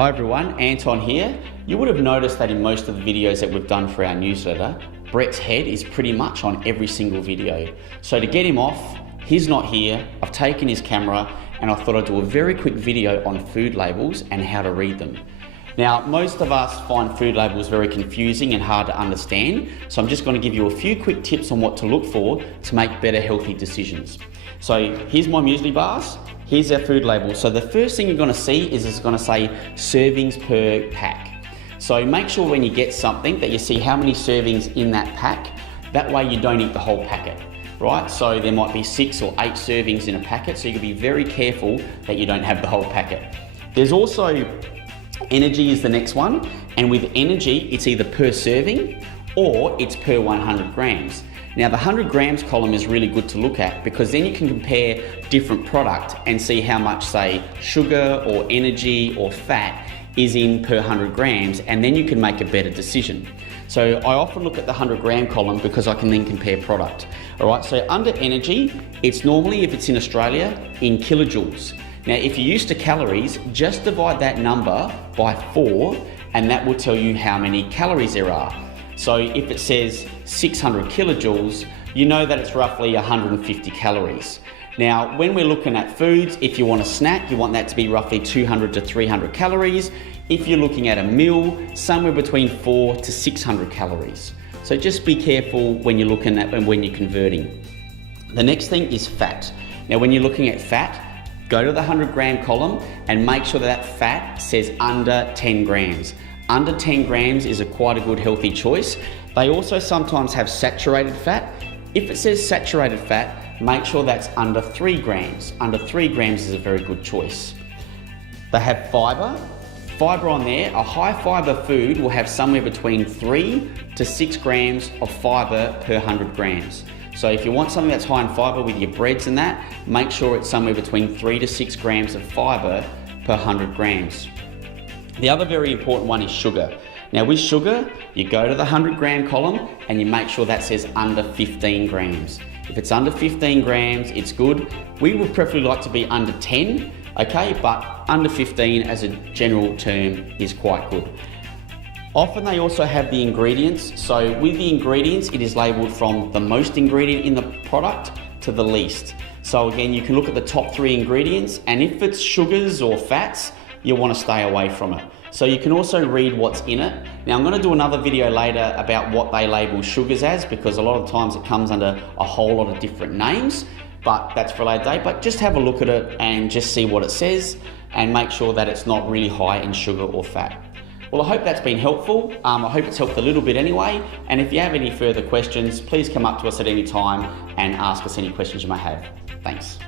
Hi everyone, Anton here. You would have noticed that in most of the videos that we've done for our newsletter, Brett's head is pretty much on every single video. So to get him off, he's not here, I've taken his camera and I thought I'd do a very quick video on food labels and how to read them. Now, most of us find food labels very confusing and hard to understand, so I'm just going to give you a few quick tips on what to look for to make better healthy decisions. So here's my muesli bars, here's our food label. So the first thing you're going to see is it's going to say servings per pack. So make sure when you get something that you see how many servings in that pack, that way you don't eat the whole packet. Right, so there might be 6 or 8 servings in a packet, so you can be very careful that you don't have the whole packet. There's also energy is the next one, and with energy, it's either per serving or it's per 100 grams. Now the 100 grams column is really good to look at because then you can compare different product and see how much, say, sugar or energy or fat is in per 100 grams, and then you can make a better decision. So I often look at the 100 gram column because I can then compare product. All right, so under energy, it's normally, if it's in Australia, in kilojoules. Now, if you're used to calories, just divide that number by 4 and that will tell you how many calories there are. So if it says 600 kilojoules, you know that it's roughly 150 calories. Now, when we're looking at foods, if you want a snack, you want that to be roughly 200 to 300 calories. If you're looking at a meal, somewhere between 400 to 600 calories. So just be careful when you're looking at and when you're converting. The next thing is fat. Now, when you're looking at fat, go to the 100 gram column and make sure that fat says under 10 grams. Under 10 grams is quite a good healthy choice. They also sometimes have saturated fat. If it says saturated fat, make sure that's under 3 grams. Under 3 grams is a very good choice. They have fiber. Fiber on there, a high fiber food will have somewhere between 3 to 6 grams of fiber per 100 grams. So if you want something that's high in fiber with your breads and that, make sure it's somewhere between 3 to 6 grams of fiber per 100 grams. The other very important one is sugar. Now with sugar, you go to the 100 gram column and you make sure that says under 15 grams. If it's under 15 grams, it's good. We would preferably like to be under 10, okay, but under 15 as a general term is quite good. Often they also have the ingredients. So with the ingredients, it is labeled from the most ingredient in the product to the least. So again, you can look at the top 3 ingredients, and if it's sugars or fats, you want to stay away from it. So you can also read what's in it. Now I'm going to do another video later about what they label sugars as, because a lot of times it comes under a whole lot of different names, but that's for a later date. But just have a look at it and just see what it says and make sure that it's not really high in sugar or fat. Well, I hope that's been helpful. I hope it's helped a little bit anyway. And if you have any further questions, please come up to us at any time and ask us any questions you may have. Thanks.